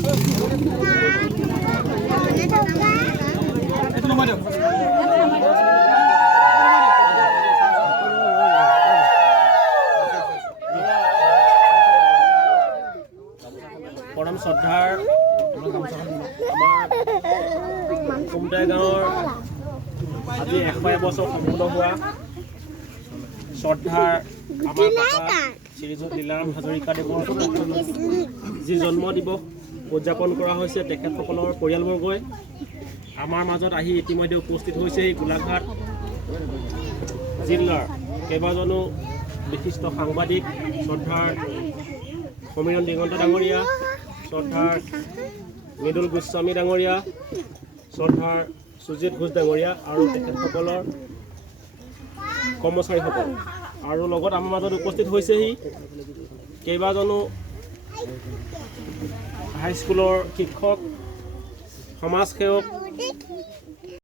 পৰম শ্ৰদ্ধাৰ আমাৰ কুমটাই গাঁৱৰ আজি 101 বছৰ সম্পূৰ্ণ হোৱা শ্ৰদ্ধাৰ আমাৰ ককা শ্ৰীযুত লীলাৰাম হাজৰিকাদেৱৰ যি জন্ম দিৱস উদযাপন কৰা হৈছে তেখেতসকলৰ পৰিয়ালবৰ্গই আমাৰ মাজত আহি ইতিমধ্যে উপস্থিত হৈছে। এই গোলাঘাট জিলাৰ কেইবাজনো বিশিষ্ট সাংবাদিক শ্ৰদ্ধাৰ সমীৰণ দিগন্ত ডাঙৰীয়া, শ্ৰদ্ধাৰ মৃদুল গোস্বামী ডাঙৰীয়া, শ্ৰদ্ধাৰ সুজিত ঘোষ ডাঙৰীয়া আৰু তেখেতসকলৰ কৰ্মচাৰীসকল আৰু লগত আমাৰ মাজত উপস্থিত হৈছেহি কেইবাজনো হাইস্কুলৰ শিক্ষক, সমাজসেৱক,